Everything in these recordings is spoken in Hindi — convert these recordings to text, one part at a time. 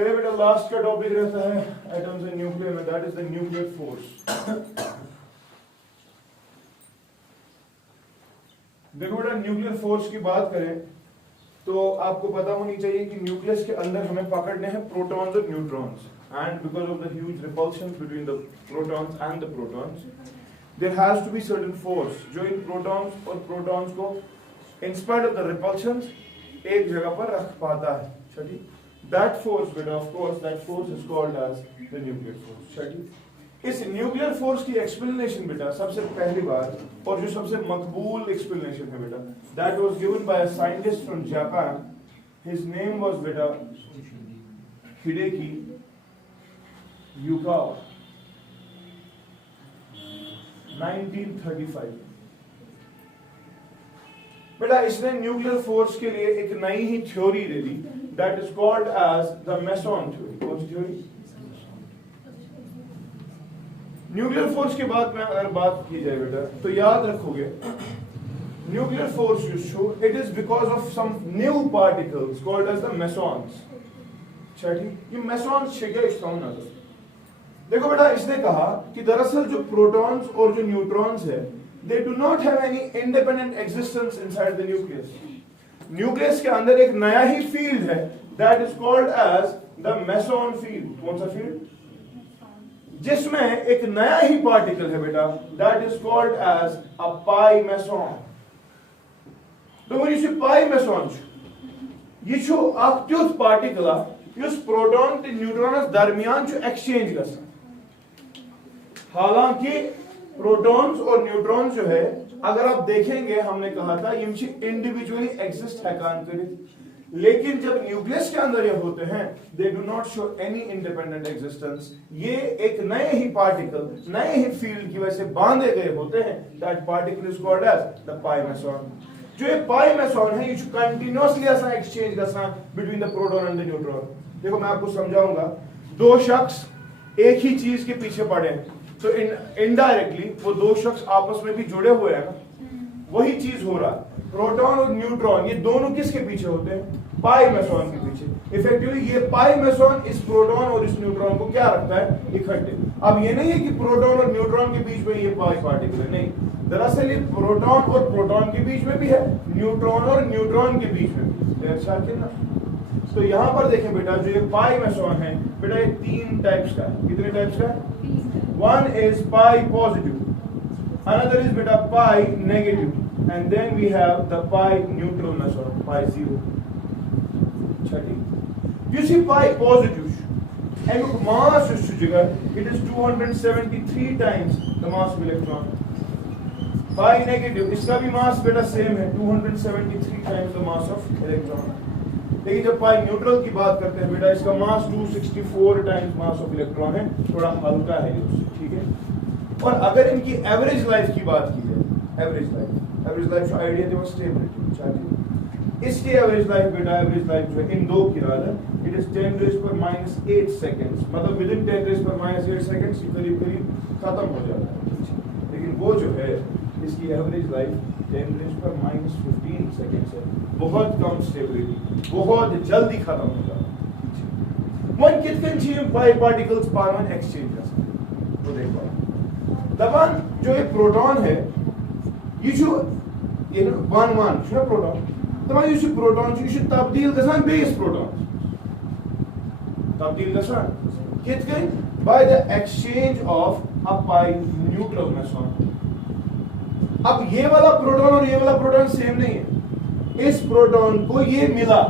फिर बेटा लास्ट का टॉपिक रहता है एटम्स इन न्यूक्लियर में, that is the nuclear force. देखो बेटा न्यूक्लियर फोर्स की बात करें तो आपको पता होनी चाहिए कि न्यूक्लियस के अंदर हमें पकड़ने हैं प्रोटॉन्स और neutrons, and because of the huge repulsion between the protons and the protons there has to be certain force जो इन प्रोटॉन्स और प्रोटॉन्स को in spite of the repulsions एक जगह पर रख पाता है। ठीक, दैट फोर्स बेटा of course that force is called as the nuclear force. ठीक, इस न्यूक्लियर फोर्स की एक्सप्लेनेशन बेटा सबसे पहली बार और जो सबसे मकबूल एक्सप्लेनेशन है बेटा, that was given by a scientist from Japan, his name was बेटा हिडेकी युकावा, 1935। बेटा इसने न्यूक्लियर फोर्स के लिए एक नई ही थ्योरी दे दी, that is called as the meson theory. कौन सी थ्योरी? न्यूक्लियर फोर्स के बाद में अगर बात की जाए बेटा तो याद रखोगे nuclear force you show it is because of some new particles called as the mesons. ठीक, ये मेसॉन्स क्या इसका नजर। देखो बेटा इसने कहा कि दरअसल जो प्रोटॉन्स और जो न्यूट्रॉन्स है they do not have any independent existence inside the nucleus. Nucleus के अंदर एक नया ही फील्ड है that is called as the meson field. कौन सा फील्ड? जिसमें एक नया ही पार्टिकल है बेटा that is called as a pi meson. तो ये पाई मेसॉन यह अख तुथ पार्टिकल उस प्रोटॉन तो न्यूट्रॉनस दरमियान एक्सचेंज गसान। हालांकि प्रोटॉन्स और न्यूट्रॉन्स जो है अगर आप देखेंगे हमने कहा था ये इंडिविजुअली एग्जिस्ट है करित, लेकिन जब न्यूक्लियस के अंदर ये होते हैं दे do not show any independent existence. ये एक नए ही पार्टिकल नए ही फील्ड की वजह से बांधे गए होते हैं, that particle is called as the pi meson. जो ये पाई मेसॉन है ये कंटिन्यूअसली ऐसा एक्सचेंज करना between the proton and the neutron. देखो मैं आपको समझाऊंगा, दो शख्स एक ही चीज के पीछे पड़े हैं तो इनडायरेक्टली वो दो शख्स आपस में भी जुड़े हुए हैं ना, वही चीज हो रहा है। प्रोटॉन और न्यूट्रॉन ये दोनों किसके पीछे होते हैं? पाई मेसॉन के पीछे। इफेक्टिवली ये पाई मेसॉन इस प्रोटॉन और इस न्यूट्रॉन को क्या रखता है? इकट्ठे। अब ये नहीं है कि प्रोटॉन और न्यूट्रॉन के बीच में ये पाई पार्टिकल है, नहीं, दरअसल ये प्रोटॉन और प्रोटॉन के बीच में भी है, न्यूट्रॉन और न्यूट्रॉन के बीच में भी। अच्छा कितना? तो यहां पर देखें बेटा जो ये पाई मेसॉन है बेटा ये तीन टाइप्स का है। कितने टाइप्स का है? One is pi positive, another is बेटा पाई negative, and then we have the pi neutral meson, pi 0. You see pi positive and mass is it is 273 times the mass of electron. Pi negative इसका भी mass बेटा same है 273 times the mass of electron. लेकिन जब pi neutral की बात करते हैं बेटा इसका mass 264 times mass of electron है, थोड़ा हल्का है ये, ठीक है। और अगर इनकी एवरेज लाइफ की बात की जाए, एवरेज लाइफ आइडिया जो स्टेबिलिटी चाहिए, इसकी एवरेज लाइफ बेटा एवरेज लाइफ जो है इन दो की है इट इज 10⁻⁻8 सेकंड्स, मतलब विद इन 10⁻⁸ सेकंड्स करीब खत्म हो जाता है। लेकिन वो जो है इसकी एवरेज लाइफ 10⁻15 सेकंड्स है, बहुत कम स्टेबिलिटी, बहुत जल्दी खत्म हो जाता है। वन कितने पाई पार्टिकल्स पावन एक्सचेंज कर सकते तो देखो दबान जो ये प्रोटॉन है ये जो ये वन छुना प्रोटॉन तमाम ये प्रोटॉन ये तब्दील गसान बेस प्रोटॉन तब्दील गसान कित गई by the exchange of a pi neutral meson. अब ये वाला प्रोटॉन और ये वाला प्रोटॉन सेम नहीं है, इस प्रोटॉन को ये मिला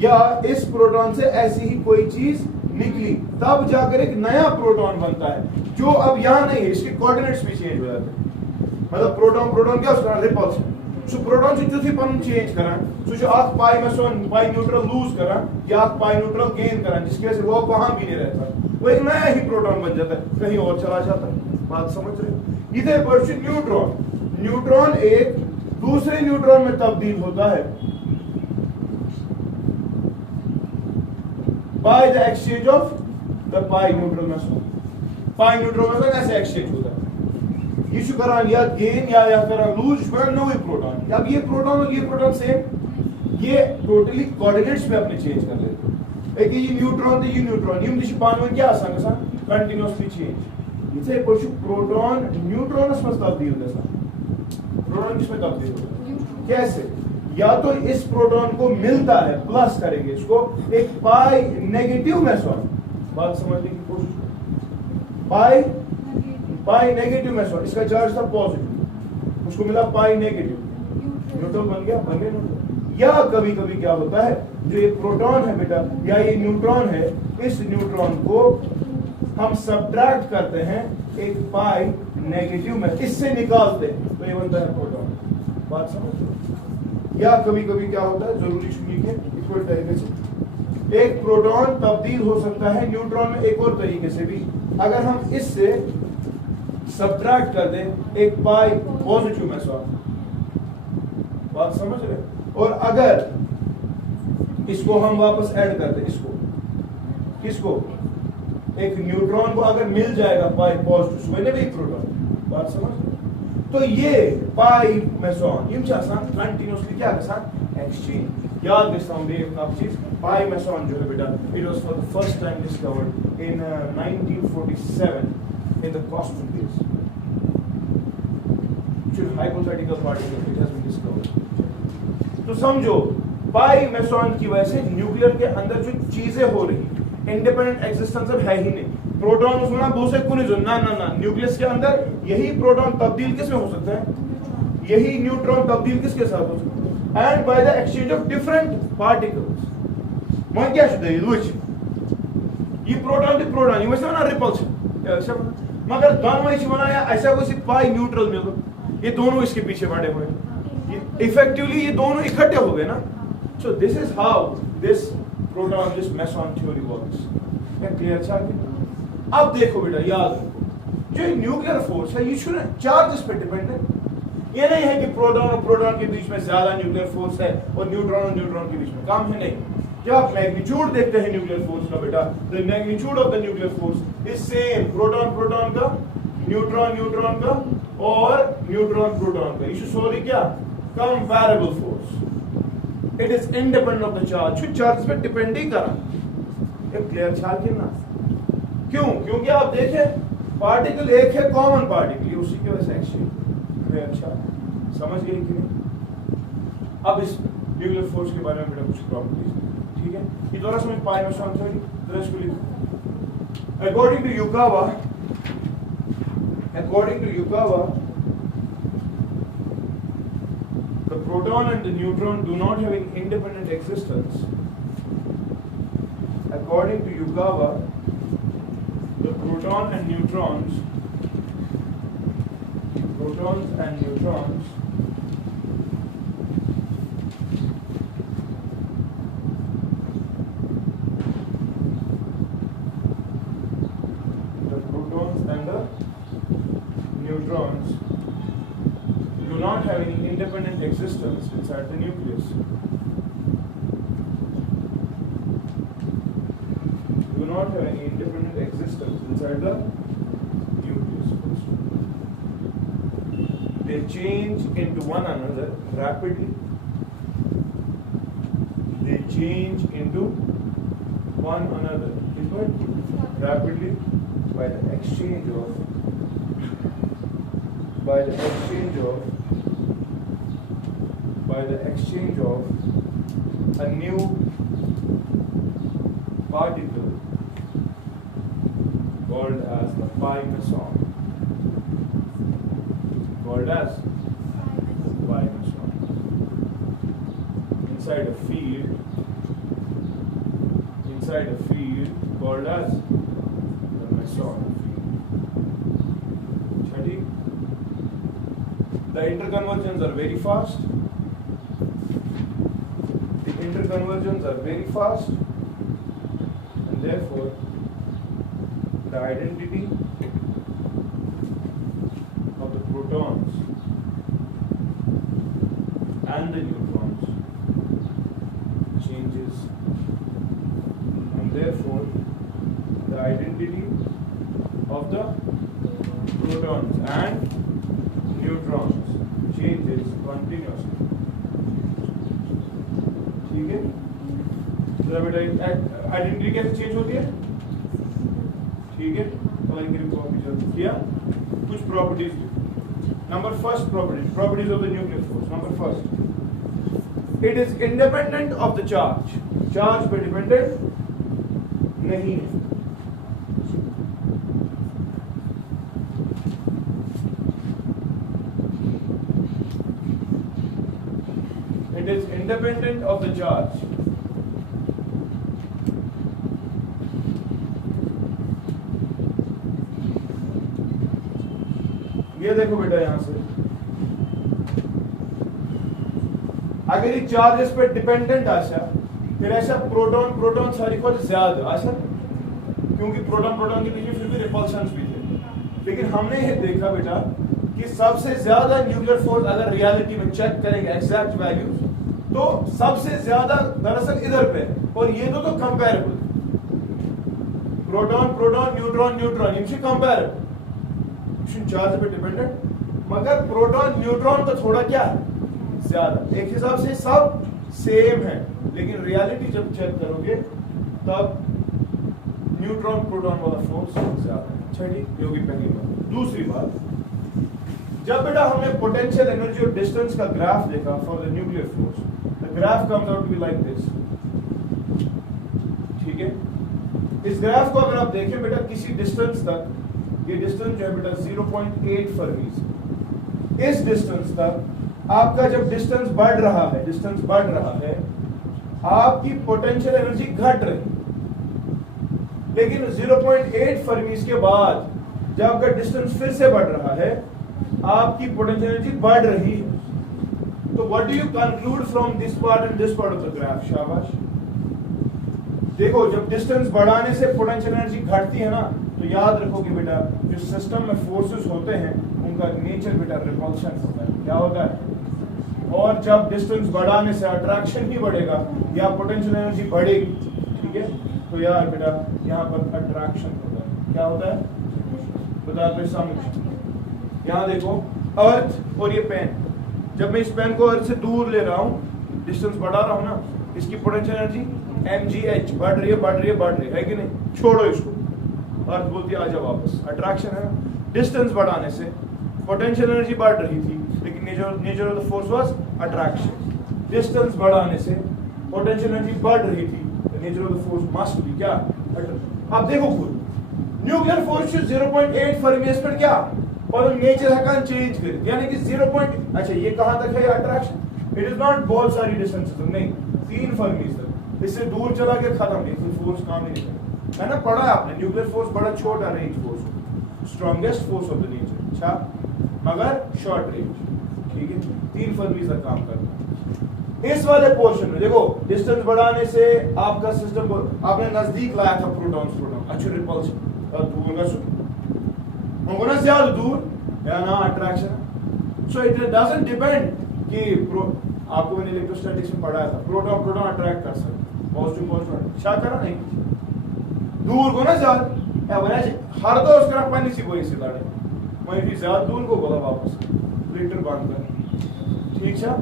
या इस प्रोटॉन से ऐसी ही कोई चीज निकली तब जाकर एक नया प्रोटॉन बनता है जो अब यहां नहीं है, इसके कोऑर्डिनेट्स भी चेंज हो जाते हैं। मतलब प्रोटॉन क्या उसका रिपल्शन सो प्रोटॉन से तुथी पन चेंज करन सो जो आख पाई मेसॉन पाई न्यूट्रल लूज करन या आख पाई न्यूट्रल गेन करन जिसकी वजह से वो वहां भी नहीं रहता, वो एक नया ही प्रोटॉन बन जाता है, कहीं और चला जाता है। बात समझ रहे हो? इधर पर न्यूट्रॉन एक दूसरे न्यूट्रॉन में तब्दील होता है by the exchange of the pi neutral meson. Pi neutral meson ऐसे एक्सचेंज होता है, ये करान या गेन या करान लूज नए प्रोटॉन। अब ये प्रोटॉन और ये प्रोटॉन सेम, ये टोटली कोऑर्डिनेट्स में अपने चेंज कर लेते हैं। एक ये न्यूट्रॉन तो ये न्यूट्रॉन यम दिश पान वन क्या आसान गसान कंटिन्यूअसली चेंज इसे पछु प्रोटॉन न्यूट्रॉनस में तब्दील गसान प्रोटॉन किस में तब्दील होगा कैसे या तो इस प्रोटॉन को मिलता है प्लस करेंगे इसको एक पाई नेगेटिव मेसॉन बात समझने की कोशिश पाई नेगेटिव मेसॉन इसका चार्ज था पॉजिटिव उसको मिला पाई नेगेटिव न्यूट्रॉन बन गया न्यूट्रॉन या कभी कभी क्या होता है जो ये प्रोटॉन है बेटा या ये न्यूट्रॉन है इस न्यूट्रॉन को हम सब्ट्रैक्ट करते हैं एक पाई नेगेटिव में इससे निकालते हैं तो ये बनता है प्रोटॉन बात समझ या कभी कभी क्या होता है जरूरी सुनिए इक्वल तरीके से एक प्रोटॉन तब्दील हो सकता है न्यूट्रॉन में एक और तरीके से भी अगर हम इससे सब्ट्रैक्ट कर दें एक पाई पॉजिटिव मेसॉन बात समझ रहे और अगर इसको हम वापस ऐड कर दें इसको किसको एक न्यूट्रॉन को अगर मिल जाएगा पाई पॉजिटिव मैंने भी प्रोटॉन बात समझ तो ये पाई मेसॉन यम कंटिन्यूअसली क्या गसान एक्सचेंज याद गसान बेक आप चीज पाई मेसॉन जो है बेटा it was for the first time discovered in 1947 in the cosmic days which is hypothetical particle it has been discovered तो समझो पाई मेसॉन की वजह से न्यूक्लियर के अंदर जो चीजें हो रही इंडिपेंडेंट एग्जिस्टेंस अब है ही नहीं प्रोटॉन उसमें ना दूसरे कुछ ना ना ना न्यूक्लियस के अंदर यही प्रोटॉन तब्दील किस में हो सकता है यही न्यूट्रॉन तब्दील किसके साथ हो सकता है and by the exchange of different particles मन क्या शुद्ध ये प्रोटॉन ये ना रिपल्शन मगर दोनों ही बनाया ऐसा कोई पाई न्यूट्रल मिलो ये दोनों इसके पीछे बढ़े हुए इफेक्टिवली ये दोनों इकट्ठे हो गए ना so this is how this proton this meson theory works मैं क्लियर था अब देखो बेटा याद रखो जो न्यूक्लियर फोर्स है ये शुरू चार्जेस पे डिपेंड है ये नहीं है कि प्रोटॉन और प्रोटॉन के बीच में ज्यादा न्यूक्लियर फोर्स है और न्यूट्रॉन के बीच में कम है नहीं जब आप मैग्नीट्यूड देखते हैं न्यूक्लियर फोर्स का बेटा the magnitude of the nuclear force is same proton का न्यूट्रॉन का और न्यूट्रॉन प्रोटॉन का इशू सॉरी क्या comparable force it is independent of the charge charge पे डिपेंड ही करा ये क्लियर चार्ज है ना क्यों क्योंकि आप देखें पार्टिकल एक है कॉमन पार्टिकल उसी की वजह से एक्सचेंज अच्छा समझ गए कि नहीं अब इस न्यूक्लियर फोर्स के बारे में बेटा कुछ प्रॉपर्टीज ठीक है ये दोबारा समझ पाई मेसॉन थ्योरी जरा इसको लिखो according to Yukawa the proton and the neutron do not have an independent existence. According to Yukawa, the protons and neutrons do not have any independent existence inside the nucleus. Do not have any independent existence inside the nucleus. They change into one another rapidly. They change into one another rapidly by the exchange of a new particle called as the pi meson. Inside a field called as the meson field. The interconversions are very fast. And therefore the identity of the protons and the neutrons changes, and therefore the identity of the protons and neutrons changes continuously. ठीक है जरा बेटा आइडेंटिटी कैसे चेंज होती है, ठीक है, किया कुछ properties. Number first properties of the nuclear force. Number first, it is independent of the charge, charge पे डिपेंडेंट नहीं है। It is independent of the charge. ये देखो बेटा यहां से, अगर ये चार्ज इस पे डिपेंडेंट आशा, फिर ऐसा प्रोटॉन सारी को ज्यादा आशा, क्योंकि प्रोटॉन के बीच में फिर भी रिपल्शंस भी थे। लेकिन हमने ये देखा बेटा कि सबसे ज्यादा न्यूक्लियर फोर्स अगर रियलिटी में चेक करेंगे एग्जैक्ट वैल्यूज, तो सबसे ज्यादा दरअसल इधर पे, और ये तो कंपेरेबल, प्रोटॉन न्यूट्रॉन इनसे कंपेरेबल, चार्ज पे डिपेंडेंट, मगर प्रोटॉन न्यूट्रॉन तो थोड़ा क्या ज्यादा। एक हिसाब से सब सेम है, लेकिन रियलिटी जब चेक करोगे तब न्यूट्रॉन प्रोटॉन वाला फोर्स ज्यादा। अच्छा ठीक, ये होगी पहली बात। दूसरी बात, जब बेटा हमने पोटेंशियल एनर्जी और डिस्टेंस का ग्राफ देखा for the nuclear force, the graph comes out to be like this, ठीक है। इस ग्राफ को अगर आप देखें बेटा किसी डिस्टेंस तक, ये डिस्टेंस जो है बेटा 0.8 फर्मीज, इस डिस्टेंस तक आपका जब डिस्टेंस बढ़ रहा है आपकी पोटेंशियल एनर्जी घट रही, लेकिन 0.8 फर्मीज के बाद जब आपका डिस्टेंस फिर से बढ़ रहा है आपकी पोटेंशियल एनर्जी बढ़ रही है। तो what do you conclude from this part and this part of the graph? शाबाश। देखो जब डिस्टेंस बढ़ाने से पोटेंशियल एनर्जी घटती है ना, तो याद रखोगे बेटा जो सिस्टम में फोर्सेस होते हैं उनका नेचर बेटा रिपल्शन होता है। क्या होता है? और जब डिस्टेंस बढ़ाने से अट्रैक्शन ही बढ़ेगा या पोटेंशियल एनर्जी बढ़ेगी, ठीक है, तो यार बेटा यहाँ पर अट्रैक्शन होता है। क्या होता है बता दो समझ। यहाँ देखो अर्थ और ये पेन, जब मैं इस पेन को अर्थ से दूर ले रहा हूँ, डिस्टेंस बढ़ा रहा हूँ ना, इसकी पोटेंशियल एनर्जी mgh बढ़ रही है कि नहीं? छोड़ो इसको, अर्थ बोलती है आजा वापस, अट्रैक्शन है। डिस्टेंस बढ़ाने से पोटेंशियल एनर्जी बढ़ रही थी, लेकिन nature of the force was attraction. Distance बढ़ाने से पोटेंशियल एनर्जी बढ़ रही थी, nature of the force must be क्या? अब देखो खुद न्यूक्लियर फोर्स 0.8 फर्मी पर क्या और नेचर है का चेंज कर, यानी कि 0. अच्छा ये कहां तक है अट्रैक्शन? इट इज नॉट बहुत सारी डिस्टेंसेस, नहीं 3 फर्मी तक, इससे दूर चला के खत्म, नहीं फोर्स काम ही नहीं करेगा। है ना, पढ़ा है आपने, न्यूक्लियर फोर्स बड़ा छोटा range force, strongest force of the nature, अच्छा मगर शॉर्ट रेंज, ठीक है, 3 फर्मी तक काम करता है। इस वाले पोर्शन में देखो डिस्टेंस बढ़ाने से आपका सिस्टम आपने नजदीक लाया था प्रोटॉन्स, अच्छा रिपल्शन दूर का होगा ना, ज्यादा दूर या ना attraction. So it doesn't depend कि आपको मैंने इलेक्ट्रोस्टैटिक्स में पढ़ाया था प्रोटॉन अट्रैक्ट कर सकते, पॉजिटिव क्या करा नहीं दूर को ना ज्यादा हर दो उसका पानी सी कोई लाड़े मैं भी ज्यादा दूर को बोला वापस लीटर बांध कर, ठीक है।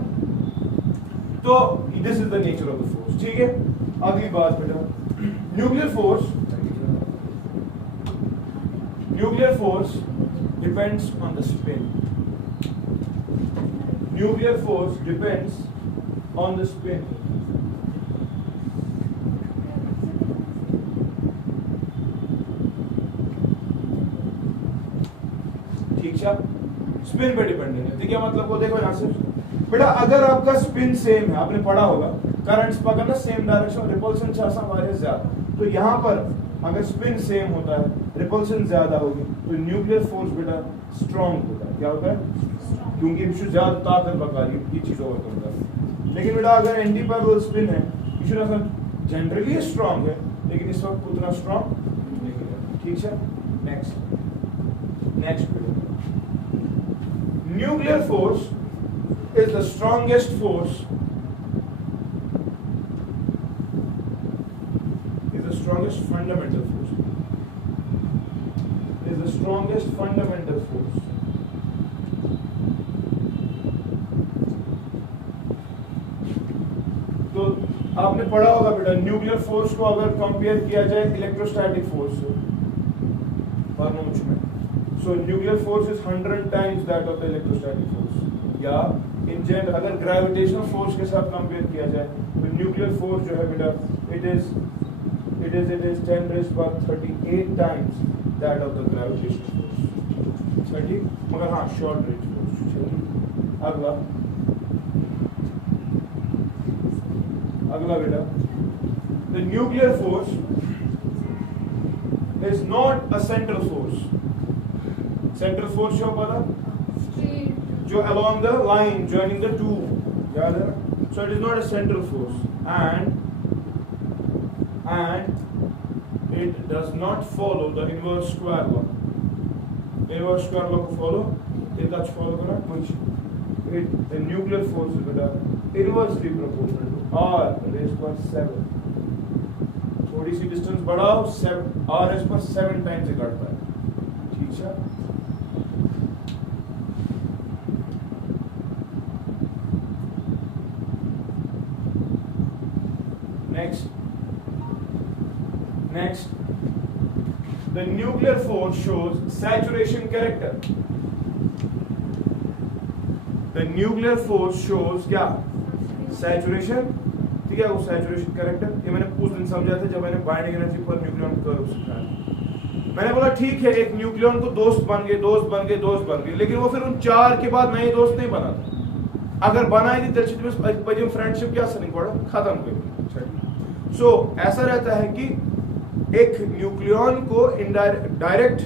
तो this is the nature of the force, ठीक है। अगली बात बेटा, nuclear force depends on the spin, nuclear force depends on the spin. Spin पे डिपेंडेंट है, क्या मतलब वो देखो यहां से बेटा, अगर आपका स्पिन सेम है, आपने पढ़ा होगा करंट्स पकड़ना सेम डायरेक्शन, रिपल्शन चासा हमारे ज्यादा, तो यहां पर अगर स्पिन सेम होता है रिपल्शन ज्यादा होगी तो न्यूक्लियर फोर्स बेटा स्ट्रॉन्ग होता है। क्या होता है? क्योंकि इशू ज्यादा ताकत बका रही ये चीज ओवर करता है। लेकिन बेटा अगर एंटी पैरेलल स्पिन है, इशू जनरली स्ट्रॉन्ग है लेकिन इस वक्त उतना स्ट्रॉन्ग नहीं है, ठीक है। Next nuclear force is the strongest fundamental force, तो आपने पढ़ा होगा बेटा न्यूक्लियर फोर्स को अगर कंपेयर किया जाए इलेक्ट्रोस्टैटिक फोर्स से, सो nuclear force is 100 times that of the electrostatic force. या इन जनरल अगर ग्रेविटेशनल फोर्स के साथ कंपेयर किया जाए तो न्यूक्लियर फोर्स जो है बेटा it is 10⁻38 times that of the gravitational force. ठीक, मगर हाँ शॉर्ट रेंज फोर्स। चलिए अगला बेटा, the nuclear force is not a central force. Central force जो पता जो along the line joining the two, याद है? So it is not a central force and it does not follow the inverse square law. Inverse square law को follow, इतना follow करा कुछ। The nuclear force is बेटा inversely proportional to r raised by 7। थोड़ी सी डिस्टेंस बढ़ाओ, r raised by 7 टाइम्स से घटता है। ठीक है? Next, the nuclear force shows saturation character. The nuclear force shows क्या? Saturation, ठीक है वो saturation character। ये मैंने उस दिन समझा था जब मैंने binding energy per nucleon curve सिखाया। मैंने बोला ठीक है एक न्यूक्लियन को दोस्त बन गए, लेकिन वो फिर उन 4 के बाद नए दोस्त नहीं बना था। अगर बनाई थी तो पजम फ्रेंडशिप क्या सनिंग पड़ा खत्म कर। सो ऐसा रहता है कि एक न्यूक्लियन को डायरेक्ट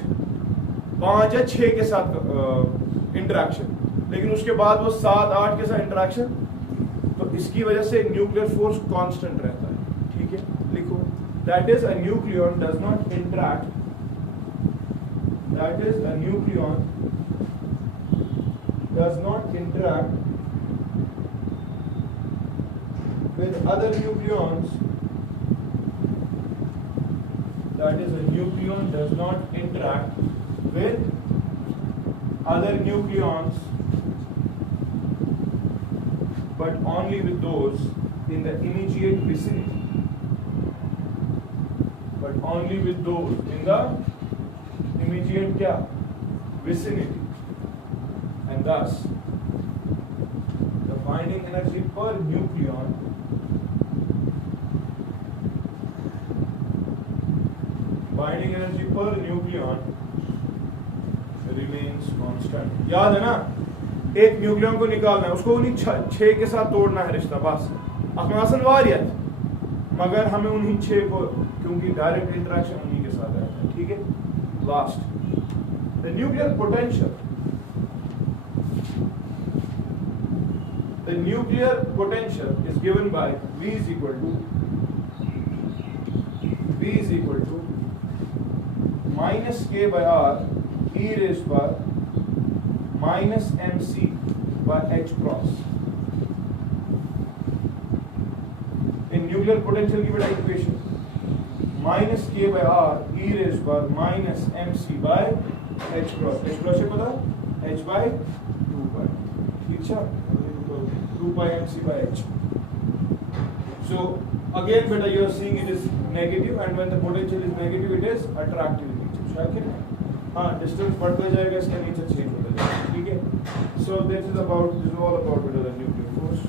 5 या 6 के साथ इंटरेक्शन, लेकिन उसके बाद वो 7, 8 के साथ इंटरेक्शन, तो इसकी वजह से न्यूक्लियर फोर्स कांस्टेंट रहता है। ठीक है, लिखो that is a nucleon does not interact, that is a nucleon does not interact with other nucleons, that is a nucleon does not interact with other nucleons but only with those in the immediate vicinity, but only with those in the immediate क्या vicinity, and thus the binding energy per nucleon remains constant। याद है ना, एक न्यूक्लियन को निकालना है, उसको उन्हीं 6 के साथ तोड़ना है रिश्ता, बस अकनासन वारियत, मगर हमें उन्हीं 6 को, क्योंकि डायरेक्ट इंटरेक्शन उन्हीं के साथ रहता है। ठीक है, last the nuclear potential. The nuclear potential is given by V is equal to minus K by R e raised by minus MC by H cross। In nuclear potential की बेटा equation minus K by R e raised by minus MC by H cross। H cross से पता H by 2 by, ठीक है, 2 by MC by H। So again beta you are seeing it is negative, and when the potential is negative it is attractive in nature। शायद कि हाँ डिस्टेंस बढ़ता जाएगा, इसका नेचर चेंज होता जाएगा। ठीक है, so this is all about beta the nuclear force।